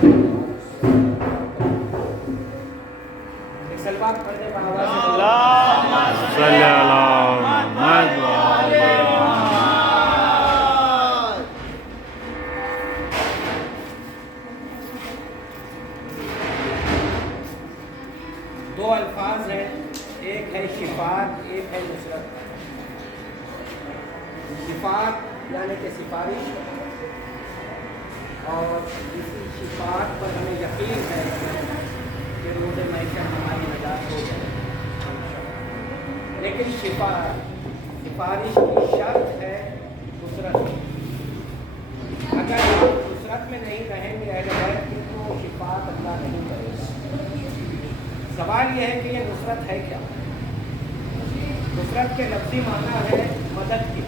ایک سلوات پڑھ دے بآواز صلی اللہ محمد دو الفاظ ہیں، ایک ہے شفاعت، ایک ہے نصرت۔ شفاعت یعنی کہ سفارش، اور اسی شفاعت پر ہمیں یقین ہے کہ روز معیشت ہماری نجات ہو جائے۔ لیکن سفارش کی شرط ہے نصرت۔ اگر ہم نصرت میں نہیں رہیں گے اہل بیت کی تو شفاعت اللہ نہیں کرے گا۔ سوال یہ ہے کہ یہ نصرت ہے کیا؟ نصرت کے لفظی معنی ہے مدد کی۔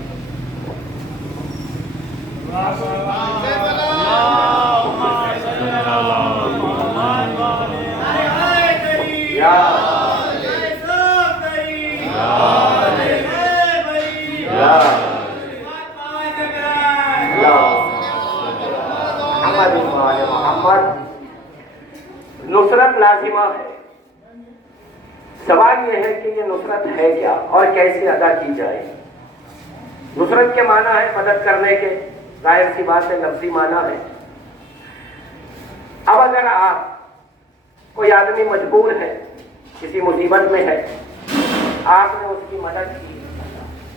نصرت لازمہ ہے۔ سوال یہ ہے کہ یہ نصرت ہے کیا اور کیسے ادا کی جائے؟ نصرت کے معنی ہے مدد کرنے کے، ظاہر سی بات ہے لفظی معنی ہے۔ اب اگر آپ کوئی آدمی مجبور ہے، کسی مصیبت میں ہے، آپ نے اس کی مدد کی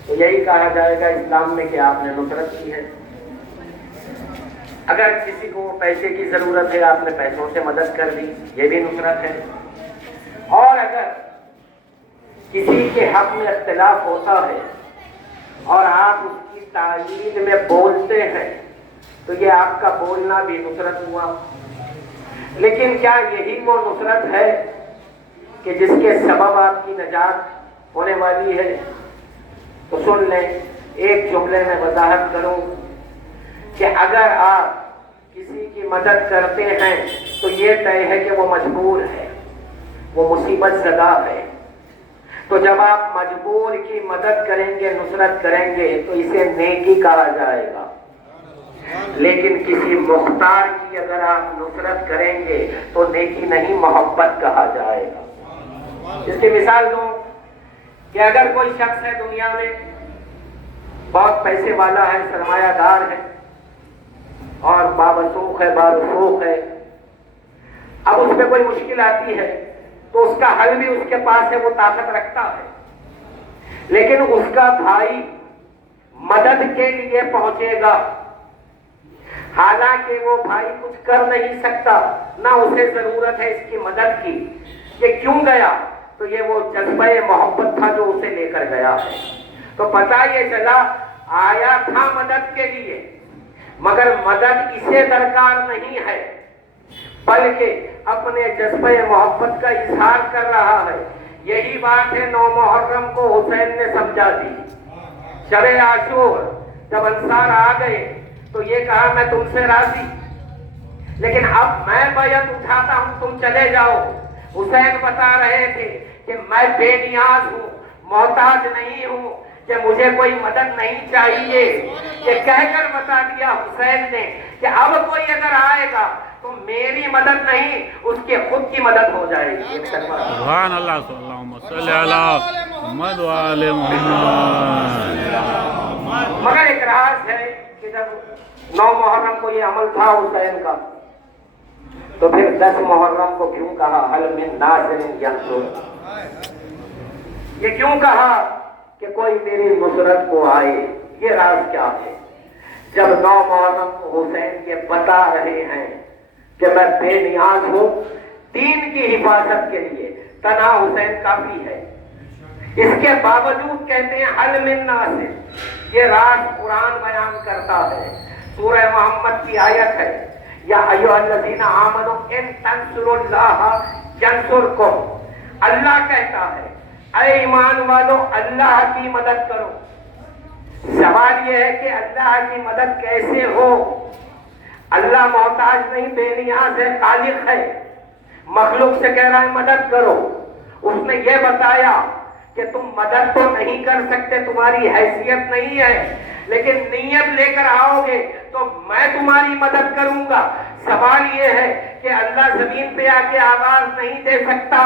تو یہی کہا جائے گا اسلام میں کہ آپ نے نصرت کی ہے۔ اگر کسی کو پیسے کی ضرورت ہے، آپ نے پیسوں سے مدد کر دی، یہ بھی نصرت ہے۔ اور اگر کسی کے حق میں اختلاف ہوتا ہے اور آپ اس کی تائید میں بولتے ہیں تو یہ آپ کا بولنا بھی نصرت ہوا۔ لیکن کیا یہی وہ نصرت ہے کہ جس کے سبب آپ کی نجات ہونے والی ہے؟ تو سن لیں، ایک جملے میں وضاحت کروں کہ اگر آپ کسی کی مدد کرتے ہیں تو یہ طے ہے کہ وہ مجبور ہے، وہ مصیبت زدہ ہے۔ تو جب آپ مجبور کی مدد کریں گے، نصرت کریں گے تو اسے نیکی کہا جائے گا۔ لیکن کسی مختار کی اگر آپ نصرت کریں گے تو نیکی نہیں، محبت کہا جائے گا۔ اس کی مثال دوں کہ اگر کوئی شخص ہے دنیا میں، بہت پیسے والا ہے، سرمایہ دار ہے اور بابسوخ ہے، بارسوخ ہے، اب اس میں کوئی مشکل آتی ہے تو اس کا حل بھی اس کے پاس ہے، وہ طاقت رکھتا ہے، لیکن اس کا بھائی مدد کے لیے پہنچے گا، حالانکہ وہ بھائی کچھ کر نہیں سکتا، نہ اسے ضرورت ہے اس کی مدد کی۔ یہ کیوں گیا؟ تو یہ وہ جذبہ محبت تھا جو اسے لے کر گیا ہے۔ تو پتہ یہ چلا آیا تھا مدد کے لیے، مگر مدد اسے درکار نہیں ہے، بلکہ اپنے جذبہ محبت کا اظہار کر رہا ہے۔ یہی بات ہے 9 محرم کو حسین نے سمجھا دی۔ شب عاشور جب انصار آ گئے تو یہ کہا میں تم سے راضی، لیکن اب میں بیعت اٹھاتا ہوں، تم چلے جاؤ۔ حسین بتا رہے تھے کہ میں بے نیاز ہوں، محتاج نہیں ہوں، کہ مجھے کوئی مدد نہیں چاہیے۔ یہ کہہ کر بتا دیا حسین نے کہ اب کوئی اگر آئے گا تو میری مدد نہیں، اس کے خود کی مدد ہو جائے گی۔ سبحان اللہ، صلی اللہ محمد و آل محمد۔ مگر ایک راز ہے کہ جب 9 محرم کو یہ عمل تھا حسین کا، تو پھر 10 محرم کو کیوں کہا حل من ناصر ینصر؟ یہ کیوں کہا کہ کوئی میری نصرت کو آئے؟ یہ راز کیا ہے؟ جب 9 محرم کو حسین یہ بتا رہے ہیں کہ میں بے نیاز ہوں دین کی حفاظت کے لیے، تنہا حسین کافی ہے، اس کے باوجود کہتے ہیں حل من ناصر۔ یہ راز قرآن بیان کرتا ہے، سورہ محمد کی آیت ہے، یا ایھا الذین آمنوا ان تنصروا اللہ ینصرکم۔ اللہ کہتا ہے اے ایمان والو اللہ کی مدد کرو۔ سوال یہ ہے کہ اللہ کی مدد کیسے ہو؟ اللہ محتاج نہیں، بے نیاز ہے، خالق ہے، مخلوق سے کہہ رہا ہے مدد کرو۔ اس نے یہ بتایا کہ تم مدد تو نہیں کر سکتے، تمہاری حیثیت نہیں ہے، لیکن نیت لے کر آؤ گے تو میں تمہاری مدد کروں گا۔ سوال یہ ہے کہ اللہ زمین پہ آ کے آواز نہیں دے سکتا،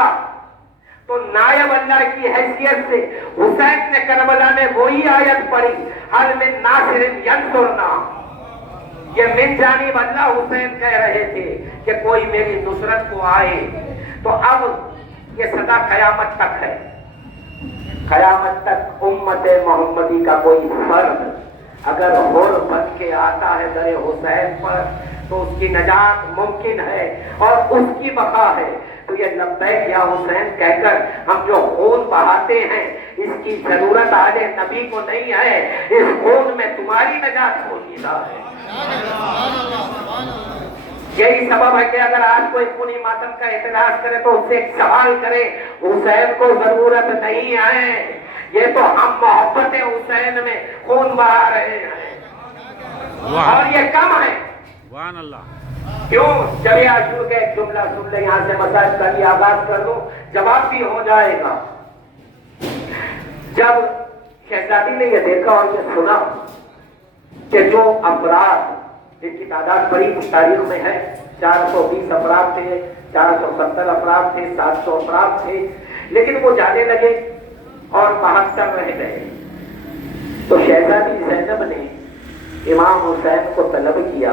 تو نائب اللہ کی حیثیت سے حسین نے کربلا میں وہی آیت پڑھی، حل من ناصر ینصرنا، یہ من جانب اللہ حسین کہہ رہے تھے کہ کوئی میری نصرت کو آئے۔ تو اب یہ صدا قیامت تک ہے، قیامت تک امت محمدی کا کوئی فرد اگر حر بن کے آتا ہے در حسین پر تو اس کی نجات ممکن ہے اور اس کی بقا ہے۔ تو یہ لبیک یا حسین کہہ کر ہم جو خون بہاتے ہیں اس کی ضرورت آل نبی کو نہیں ہے، اس خون میں تمہاری نجات موجودہ ہے۔ یہی سبب ہے کہ اگر آج کوئی خونی ماتم کا اعتراض کرے تو اس سے ایک سوال کرے، حسین کو ضرورت نہیں ہے، یہ تو ہم محبت حسین میں خون بہا رہے ہیں اور یہ کم ہے۔ سبحان اللہ۔ کیوں؟ جب یہ عاشور کا ایک جملہ سن لے، یہاں سے مسائل کا بھی آغاز کر دوں، جواب بھی ہو جائے گا۔ جب شہزادی نے یہ دیکھا اور یہ سنا کہ جو افراد جن کی تعداد بڑی تاریخ میں ہے، 420 افراد تھے، 470 افراد تھے، 700 افراد تھے، لیکن وہ جانے لگے اور 72 رہ گئے، تو شہزادی زینب نے امام حسین کو طلب کیا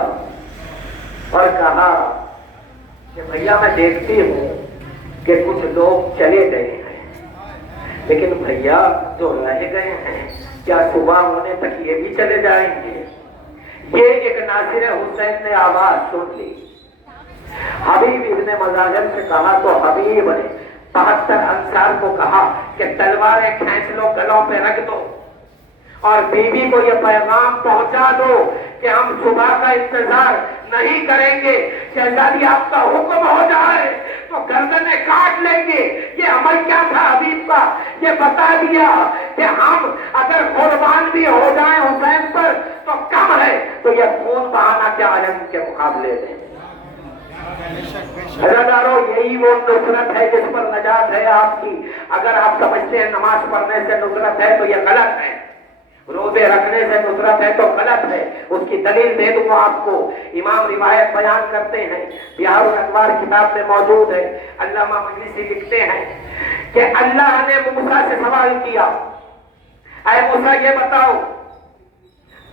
اور کہا کہ بھیا میں دیکھتی ہوں کہ کچھ لوگ چلے گئے ہیں، لیکن بھیا جو رہ گئے ہیں کیا صبح ہونے تک یہ بھی چلے جائیں گے؟ یہ ایک ناصر حسین نے آواز سن لی، حبیب ابن مزاحم سے کہا تو حبیب نے 72 انصار کو کہا کہ تلواریں کھینچ لو، گلوں پہ رکھ دو اور بیوی کو یہ پیغام پہنچا دو کہ ہم صبح کا انتظار نہیں کریں گے، شہزادی آپ کا حکم ہو جائے تو گردنیں کاٹ لیں گے۔ یہ عمل کیا تھا حبیب کا؟ یہ بتا دیا کہ ہم اگر قربان بھی ہو جائیں حسین پر تو کم ہے، تو یہ خون بہانا کیا عالم کے مقابلے میں۔ حضرتارو، یہی وہ نصرت ہے جس پر نجات ہے آپ کی۔ اگر آپ سمجھتے ہیں نماز پڑھنے سے نصرت ہے تو یہ غلط ہے، روزے رکھنے سے نصرت ہے تو غلط ہے۔ اس کی دلیل دے دوں آپ کو، امام روایت بیان کرتے ہیں، بہار الانوار کتاب میں موجود ہے، علامہ مجلسی لکھتے ہیں کہ اللہ نے موسیٰ سے سوال کیا، اے موسیٰ یہ بتاؤ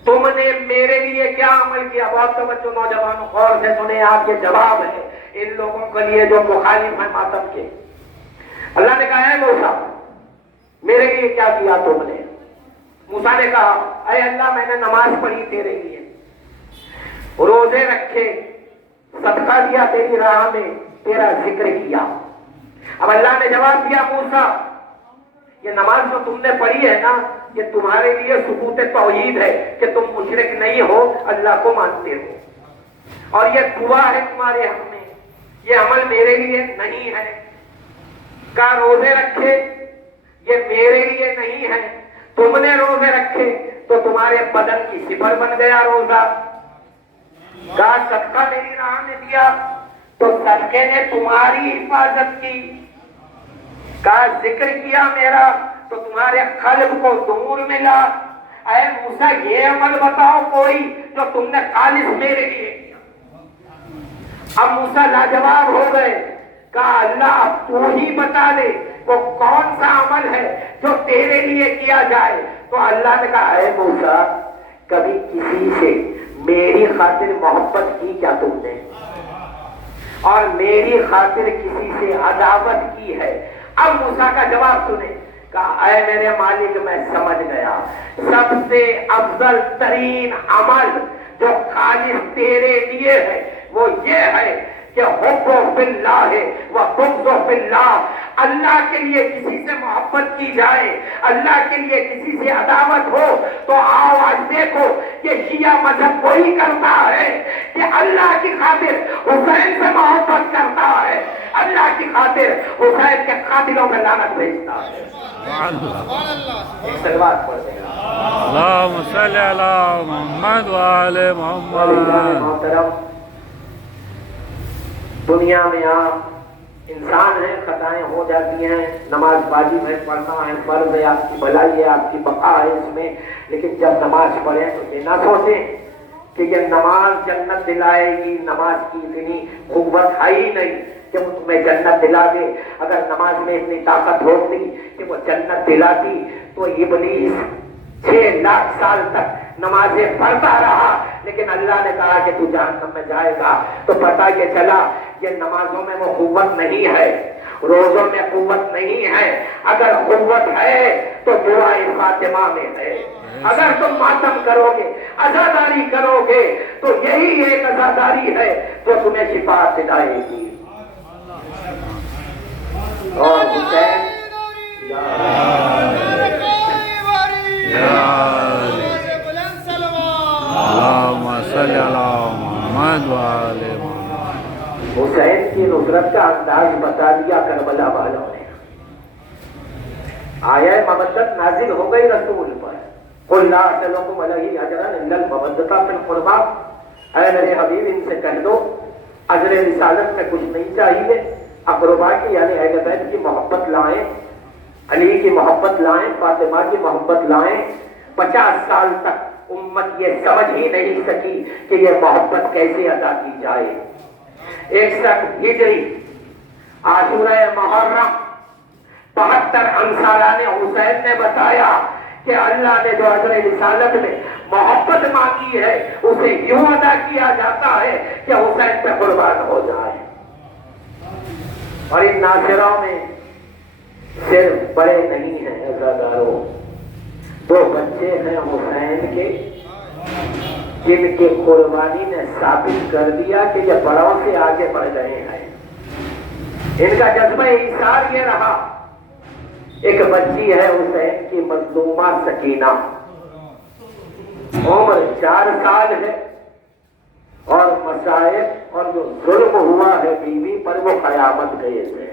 تم نے میرے لیے کیا عمل کیا؟ بہت توجہ نوجوانوں غور سے سنیں، آپ یہ جواب ہے ان لوگوں کے لیے جو مخالف ہیں ماتم کے۔ اللہ نے کہا اے موسیٰ میرے لیے کیا کیا تم نے؟ موسیٰ نے کہا اے اللہ میں نے نماز پڑھی تیرے لیے، روزے رکھے، صدقہ دیا تیری راہ میں، تیرا ذکر کیا۔ اب اللہ نے جواب دیا موسیٰ یہ نماز جو تم نے پڑھی ہے نا یہ تمہارے لیے ثبوت توحید ہے کہ تم مشرک نہیں ہو، اللہ کو مانتے ہو، اور یہ دعا ہے تمہارے حق میں، یہ عمل میرے لیے نہیں ہے۔ کہا روزے رکھے یہ میرے لیے نہیں ہے، تم نے روزے رکھے تو تمہارے بدن کی صفر بن گیا روزہ۔ کہا صدقہ میری راہ میں دیا تو صدقے نے تمہاری حفاظت کی۔ کہا ذکر کیا میرا تو تمہارے قلب کو نور ملا۔ اے موسیٰ یہ عمل بتاؤ کوئی جو تم نے خالص میرے لیے کیا۔ اب موسیٰ لاجواب ہو گئے، کہا اللہ اب تو ہی بتا دے وہ کون سا عمل ہے جو تیرے لیے کیا جائے۔ تو اللہ نے کہا اے موسیٰ کبھی کسی سے میری خاطر محبت کی کیا تم نے؟ اور میری خاطر کسی سے عداوت کی ہے؟ اب موسیٰ کا جواب سنیں، کہا اے میرے مالک میں سمجھ گیا، سب سے افضل ترین عمل جو خالص تیرے لیے ہے وہ یہ ہے کہ حب فی اللہ و بغض فی اللہ، اللہ کے لیے کسی سے محبت کی جائے، اللہ کے لیے کسی سے عداوت ہو تو آؤ آج دیکھو یہ شیعہ مذہب وہی کرتا ہے کہ اللہ کی خاطر حسین سے محبت کرتا ہے، اللہ کی خاطر حسین کے قاتلوں میں لعنت بھیجتا ہے۔ ایک سلوات پڑھ دیں اللہم صلی علی محمد وآل محمد۔ محترم، دنیا میں آپ انسان ہیں، خطائیں ہو جاتی ہیں، نماز واجب ہے، پڑھنا ہے، فرض ہے، آپ کی بھلائی ہے، آپ کی بقا ہے اس میں، لیکن جب نماز پڑھیں تو یہ نہ سوچیں کہ یہ نماز جنت دلائے گی، نماز کی اتنی قوت ہے ہی نہیں کہ وہ تمہیں جنت دلا دے۔ اگر نماز میں اتنی طاقت ہوتی کہ وہ جنت دلاتی تو ابلیس 6 لاکھ سال تک نمازیں پڑھتا رہا، لیکن اللہ نے کہا کہ تو جہنم میں جائے گا۔ تو پتہ یہ چلا یہ نمازوں میں وہ قوت نہیں ہے، روزوں میں قوت نہیں ہے، اگر قوت ہے تو دعائے فاطمہ میں ہے۔ اگر تم ماتم کرو گے، عزاداری کرو گے تو یہی ایک عزاداری ہے جو تمہیں شفا دلائے گی۔ اور حسین اللہم صلی علی محمد وآل محمد۔ حسین کی نصرت کا انداز بتا دیا کربلا والوں نے۔ آیا مودت نازل ہو گئی رسول پر، قل لا اسألکم علیہ اجرا الا المودۃ فی القربی، اے میرے حبیب ان سے کہہ دو اجر رسالت میں کچھ نہیں چاہیے، اقربا کی یعنی اہل بیت کی محبت لائیں، علی کی محبت لائیں، فاطمہ کی محبت لائیں۔ 50 سال تک امت یہ سمجھ ہی نہیں سکی کہ یہ محبت کیسے ادا کی جائے۔ 61 ہجری عاشورہ محرم 72 انصاران حسین نے بتایا کہ اللہ نے جو اجر رسالت میں محبت مانگی ہے اسے یوں ادا کیا جاتا ہے کہ حسین پہ قربان ہو جائے۔ اور ان ناصروں میں صرف بڑے نہیں ہیں عزاداروں، 2 بچے ہیں حسین کے جن کی قربانی نے ثابت کر دیا کہ یہ بڑوں سے آگے بڑھ گئے ہیں۔ ان کا جذبہ ایثار یہ رہا، ایک بچی ہے حسین کی مظلومہ سکینہ، عمر 4 سال ہے، اور مصائب اور جو ظلم ہوا ہے بیوی پر وہ قیامت گئے تھے۔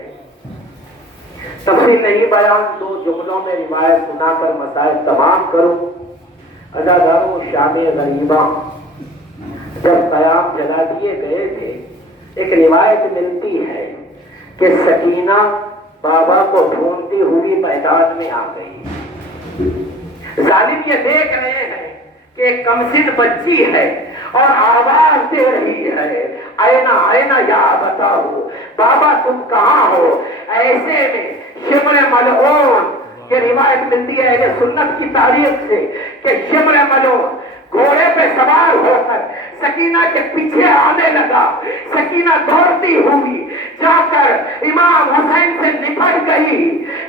تفصیل نہیں بیان، 2 جملوں میں روایت سنا کر مسائل تمام کروں۔ عزاداروں شام غریبہ جب قیام جلا دیے گئے تھے، ایک روایت ملتی ہے کہ سکینہ بابا کو ڈھونڈتی ہوئی میدان میں آ گئی۔ ظالم یہ دیکھ رہے ہیں کہ ایک کمسن بچی ہے اور آواز دے رہی ہے، اینا اینا یا بتاؤ بابا تم کہاں ہو۔ ایسے میں شمر ملعون، یہ روایت ملتی ہے اہل سنت کی تاریخ سے کہ شمر ملعون گھوڑے پہ سوار ہو کر سکینہ کے پیچھے آنے لگا۔ سکینہ دوڑتی ہوئی جا کر امام حسین سے نپٹ گئی۔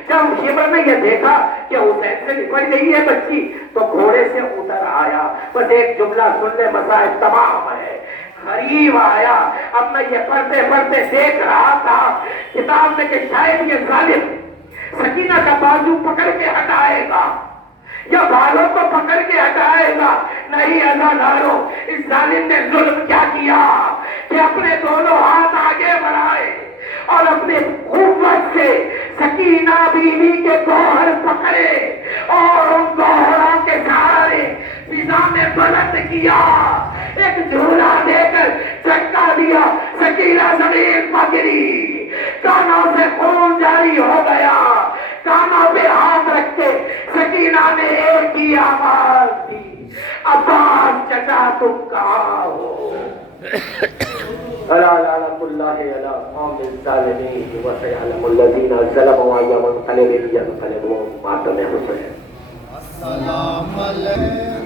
جب شمر نے یہ دیکھا کہ حسین سے نپٹ گئی ہے بچی تو گھوڑے سے اتر آیا۔ بس ایک جملہ سن لے، مسائل تمام ہے۔ قریب آیا، اب میں یہ پڑھتے پڑھتے دیکھ رہا تھا کتاب میں کہ شاید یہ ظالم سکینہ کا بازو پکڑ کے ہٹائے گا یا بالوں کو پکڑ کے ہٹائے گا۔ نہیں عزاداروں، اس ظالم نے ظلم کیا کیا کہ اپنے دونوں ہاتھ آگے بڑھائے اور اپنے قوت سے سکینہ بیوی کے گوہر پکڑے اور ان گوہروں کے سہارے فضا میں بلند کیا، ایک جھولا دے کر چٹکا دیا، سکینہ زمین پر گری، کانوں سے خون جاری ہو گیا۔ کانوں پہ ہاتھ رکھ کے سکینہ نے ایک ہی آواز دی، عباس چچا تم کہاں ہو؟ الا لعنۃ اللہ علی قوم الظالمین وسيعلم الذین ظلموا ايام منقلب ينقلبون۔ ماتم حسین۔ السلام علیکم۔